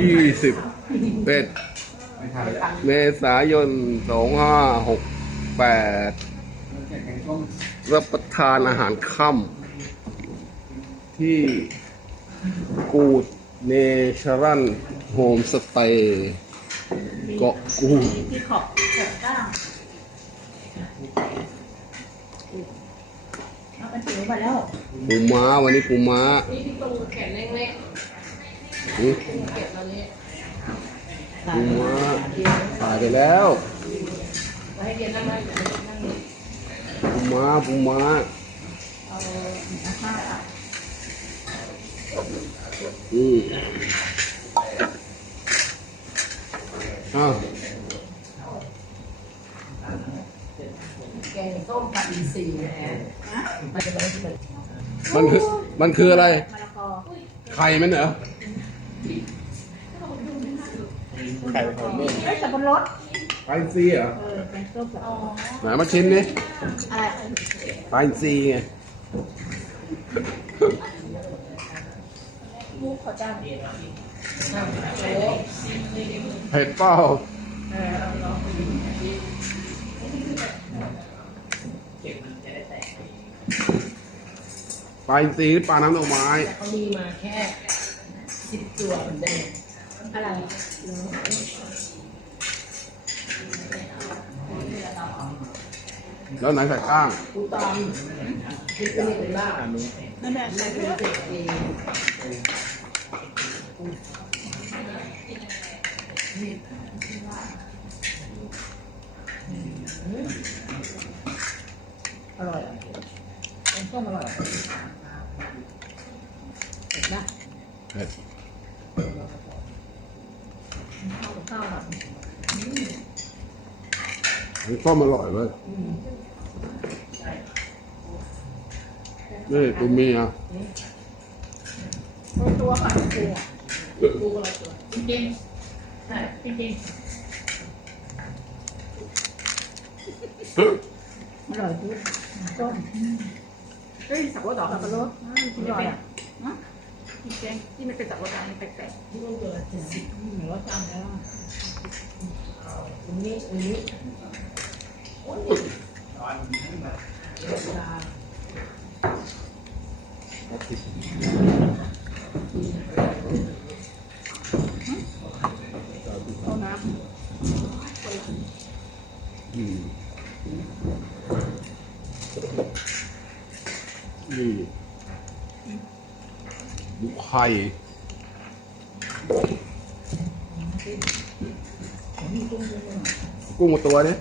ยี่สิบเอ็ดเมษายนสองห้าหกแปดรับประทานอาหารค่ำที่กูดเนเชอรันโฮมสเตย์เกาะกูดที่ขอบขอบก้างเอากันถือมาแล้วปูม้าวันนี้ปูม้านี่พี่ตูแขนเล็กอืมๆเก็บมา นี้ปูม้าตายไปแล้วไว้เก็บน้ำมันขุ่ม้าปูม้าอืมอ้าวแกงส้มผัดอินทรีย์นะมันจะไม่ได้เป็นมันคือมันคืออะไร ไข่มันเหรอ ไข่หอมเม่น เอ้ยสับปะรดไข่ซีเหรอเออแกงส้มสับปะรดไหนมาชิมดิอะไรไข่ซีไงมุกเขาจ้างเผ็ดเปล่าเออเอาลองปลาอินทรีหรือปลาน้ำดอกไม้แต่เขามีมาแค่สิบตัวเหมือนเดิมอะไร แล้วไหนใส่ก้างปูตอมคิดว่านี่เป็นบ้าอันนี้นั่นแหละแม่เป็นเด็กเองอร่อยอะแกงส้มอร่อยเห็นนะเผ็ด ข้าวกับข้าวอะ มันก็อร่อยเลยนี่ตัวเมียตัวตัวค่ะตัวปูอะไรตัวจริงๆใช่จริงอร่อยทุกส้มเฮ้ยสับปะรดสับปะรดอร่อยอะนะที่แกงที่มันเป็นสับปะรดอันแปลกๆที่มันตัวละเจ็ดสิบๆเหมือนว่าจำแล้วอันนี้อันนี้ น้อืมนี่ดูไข่กุ้งมาตัวนี้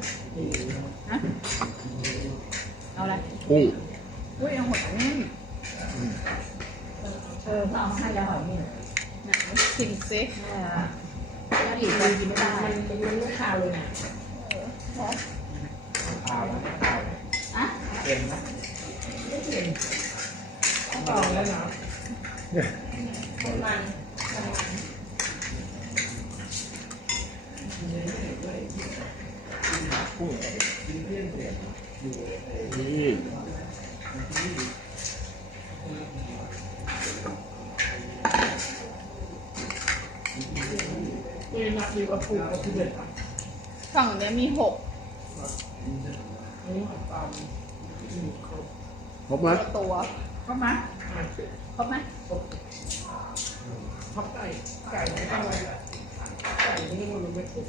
ำ นะเอาอะไรกุ้งอุ้ยเอาหอยนี่เออถ้าเอามาให้แล้วหอยนี่นะชิมซิแล้วอีกคนกินไม่ได้มันมันไม่คาวเลยนะข้าวนะข้าวอะเค็มนะต่อแล้วเนาะมันมัน กุ้ง นี่นี่นับดีกว่าปูกับที่เด็ดฝั่งเนี้ยมีหกอันนี้หอยปลาครบไหมตัวครบไหมครบไหมทับไก่ไก่ไม่ต้องอะไรไก่นี่มันไม่ถูก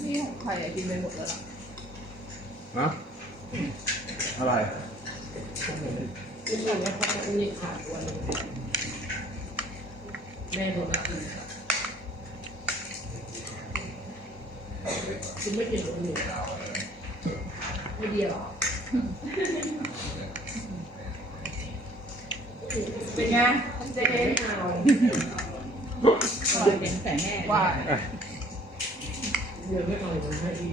นี่ของใครอะกินไปหมดแล้วล่ะฮะอะไรที่มันไม่ค่อยอันนี้ขาดวันแม่โดนกินคือไม่กินหรือไม่ไม่ดีหรอเป็นไงเจ๊เอาอร่อยเป็นแต่แม่ว่า เดี๋ยวไม่เอามันให้ดี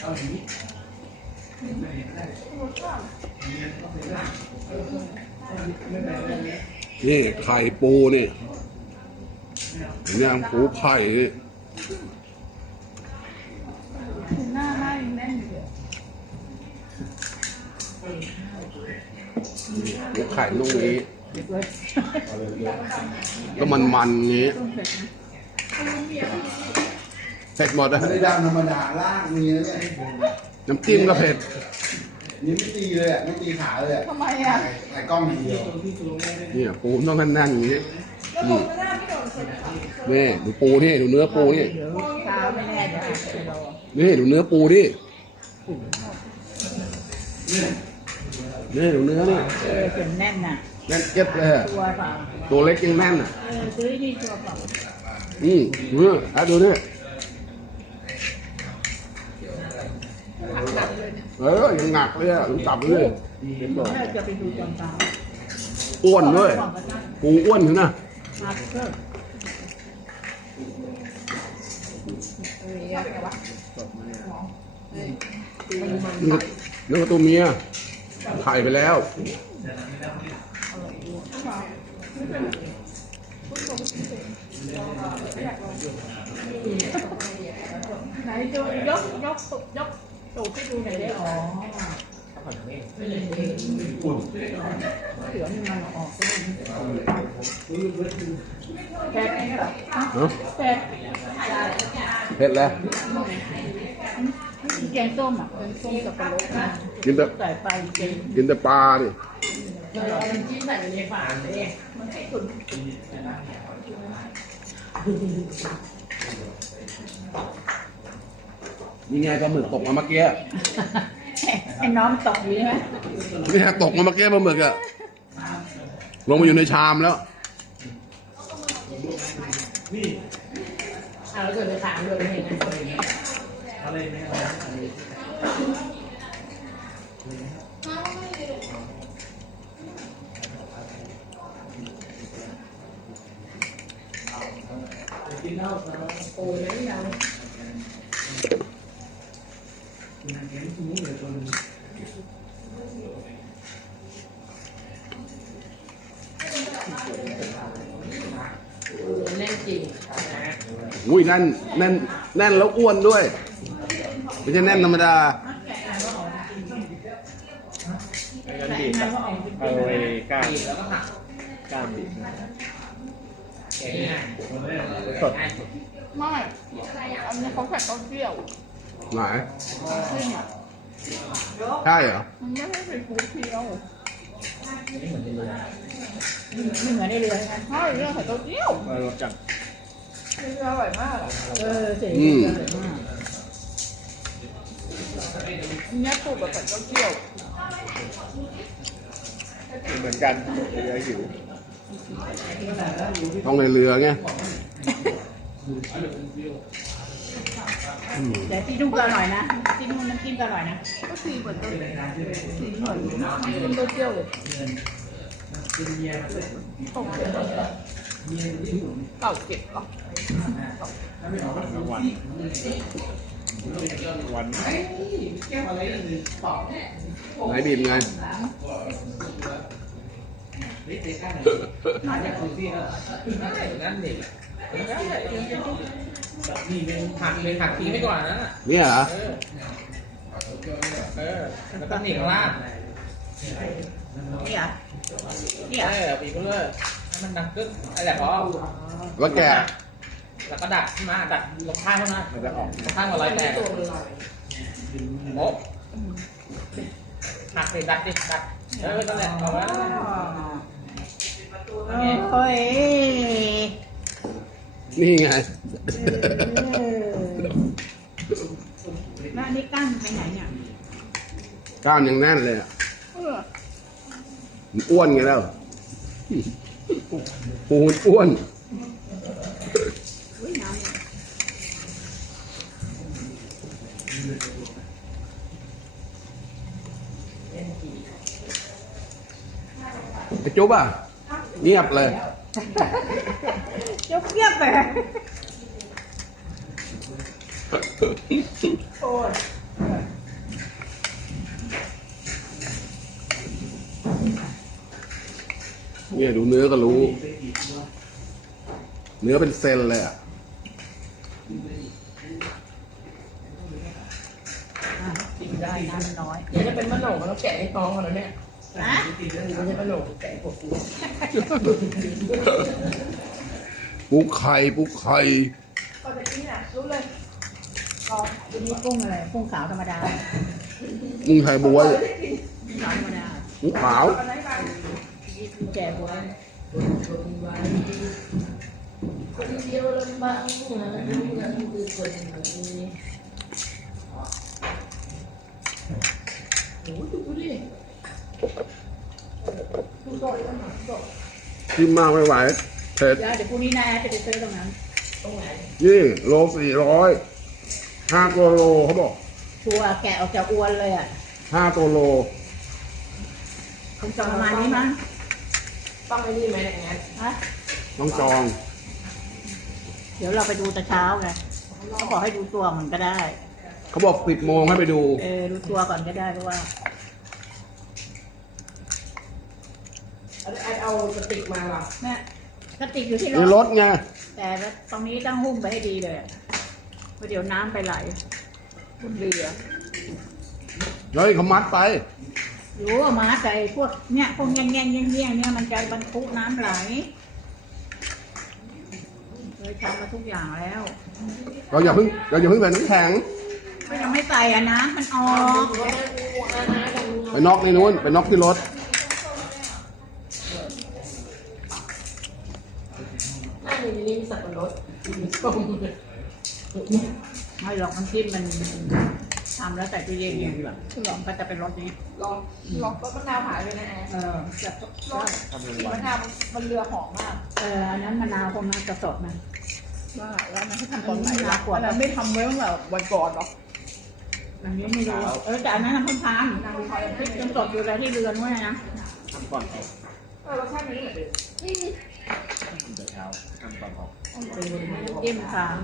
เอาดีนี่ไข่ปูนี่เห็นยังปูไข่นี่หน้าหน้ายังแน่นเลยอหมูไข่ลูกนี้ กเลยก็มันมันๆอย่างนี้ต้มเผ็ดนะเผ็ดหมดอะไม่ได้ดำธรรมดาล่างมีนะเนี่ยน้ำจิ้มก็เผ็ดนี่ไม่ตีเลยอะไม่ตีขาเลยอะทำไมอะถ่ายกล้องอย่างเดียวเนี่ยปูมันต้องแน่นๆอย่างนี้อืมนี่ดูปูนี่ดูเนื้อปูนี่เดี๋ยวเช้าไม่แน่เดี๋ยวอาจจะรอนี่ดูเนื้อปูนี่นี่ดูเนื้อนี่เออจนแน่นน่ะแน่นเก็บเลยอะตัวเปล่าตัวเล็กยังแน่นอะ เออซื้อนี่ตัวเปล่าอืมดูเนี่ยอะดูเนี่ยเออยังหนักเลยอะดูตับเลยถ้าจะไปดูจอมตาอ้วนด้วยบอกกันนะปูอ้วนถึงนะมาเพิ่มเออยังไงวะเนื้อเนื้อตัวเมียไข่ไปแล้ว ไหนดูยกยกตุกยกตูดให้ดูหน่อยได้อ๋อ เสือนี่มันออกก็ได้แพ็คนี่เหรอเนาะแพ็คเผ็ดแล้วแกงส้มอะแกงส้มสับปะรดนะกินแต่ใส่ไปเกงกินแต่ปลาดิเดี๋ยวเอาน้ำจิ้มใส่ไปในฝาเลย มันให้คุณนี่ไงปลาหมึกตกมาเมื่อกี้ไอ้น้องตกอยู่ใช่ไหมนี่ฮะตกมาเมื่อกี้ปลาหมึกอะลงมาอยู่ในชามแล้วเอาแล้วเกิดไปถามเลยเห็นไหมแน่ นจริงอุ้ยแน่นแน่นแน่นแล้วอ้วนด้วยไม่ใช่แน่นธรรมดากันบีบเอาไอ้ก้านแล้วก็หักก้านบีบแกะง่าย สดไม่ อันนี้เขาใส่เต้าเจี้ยวไหนขึ้นอะใช่เหรอ มันไม่ได้เป็นฟูเพียวไม่เหมือนในเรือไม่เหมือนในเรือนะใช่เรือใส่เต้าเจี้ยวรสจัดเรืออร่อยมากเออเจ๋งอืมอร่อยมากอันนี้สูตรแบบใส่เต้าเจี้ยวเหมือนกันเรือหิว ต้องในเรือไงเดี๋ยวที่นุ่มก็อร่อยนะที่นุ่มน้ำจิ้มก็อร่อยนะ ก็สีเหมือนต้นสีเหมือนน้ำจิ้มเต้าเจี้ยวเลยตกเก็บเก่าเก็บเหรอวันวันไหนบีบไง นั่ตีข้างนเด็กนี่เป็นผักเป็นผักทิ้งไปก่อนนะเนี่ยเหรอ เออแล้วก็หนีข้างล่างนี่อะนี่เออะอปีกเลยให้มันดังกึ๊กอะไรพอแล้วแกแล้วก็ดักขึ้นมาดักลงข้างขึ้นมานะลงข้างกับรอยแตกโอ๊ะหักดิดักดิดักเออนั่นแหละเอาไว้นั่น โอ้ยนี่ไงแล้วอันนี้กั้นไปไหนเนี่ยกล้ามยังแน่นเลยอะเออมันอ้วนไงแล้วปูมันอ้วนอุ้ยน้ำเนี่ยไอ้จุ๊บอะ เงียบเลย ยกเงียบไปโอ้ยเนี่ยดูเนื้อก็รู้ เนื้อเป็นเซนเลยอะกินได้น้ำน้อย เดี๋ยวจะเป็นมะโหนกมันต้องแกะให้ท้องกันแล้วเนี่ย นะมันจะกระโหลกแกะพวกกูปูไข่ปูไข่ก็จะกินอะรู้เลยลองดูนี่กุ้งอะไรกุ้งขาวธรรมดามึงไข่บวยกุ้งขาวธรรมดามึงขาวกุ้งแก่บวยคนไว้คนเดียวลำบากนะนั่นคือคนนี้โอ้ยดูดิ กินมากไม่ไหวเผ็ด เดี๋ยวเดี๋ยวพรุ่งนี้นะแอดจะไปซื้อตรงนั้น ตรงไหน นี่โลสี่ร้อยห้าตัวโลเขาบอกชัวร์แกะออกจากอวนเลยอะห้าตัวโลคงจะประมาณนี้มั้งต้องไอ้นี่ไหมอย่างเงี้ยฮะต้องจอง เดี๋ยวเราไปดูแต่เช้าไงเขาบอกให้ดูตัวมันก็ได้ เขาบอกสิบโมงให้ไปดู เออดูตัวก่อนก็ได้เพราะว่า ไอเอาสติกมาหรอแม่กระติกอยู่ที่ในรรถถไงแต่ว่าตรงนี้ต้องหุ้มไปให้ดีเลยอะเพราะเดี๋ยวน้ำไปไหลบนเรือเฮ้ยเขามัดไปรู้ว่ามาแต่พวกเนี่ยพวกแง่งแง่งแง่งแง่งเนี่ยมันจะบรรทุกน้ำไหลเคยทำมาทุกอย่างแล้ว เราอย่าเพิ่งเราอย่าเพิ่งใส่น้ำแข็งก็ยังไม่ใส่อะนะมันออก ไปน็อกในนู้นไปน็อกที่รถ สับปะรดมีส้มไม่หรอกมันที่มันทำแล้วแต่ตู้เย็นอย่างดีกว่าหลอมก็จะเป็นรสนี้ลองลองรสมะนาวหายไปนะแอนเออแบบรสกลิ่นมะนาวมันเรือหอมมาก เอออันนั้นมะนาวพวกนั้นจะสดนะว่าแล้วมันให้ทำตอนไหนมะนาล่ะวขวดอันนั้นไม่ทำไว้ตั้งแต่วันก่อนหรอกอันนี้ไม่รู้เออแต่อันนั้นเพิ่งทำนางคอยพริกยังสดอยู่เลยที่เรือนไว้นะทำก่อนออกเออรสชาตินี้เหมือนเดิมทำแต่เช้าทำก่อนออก เอ็มทาน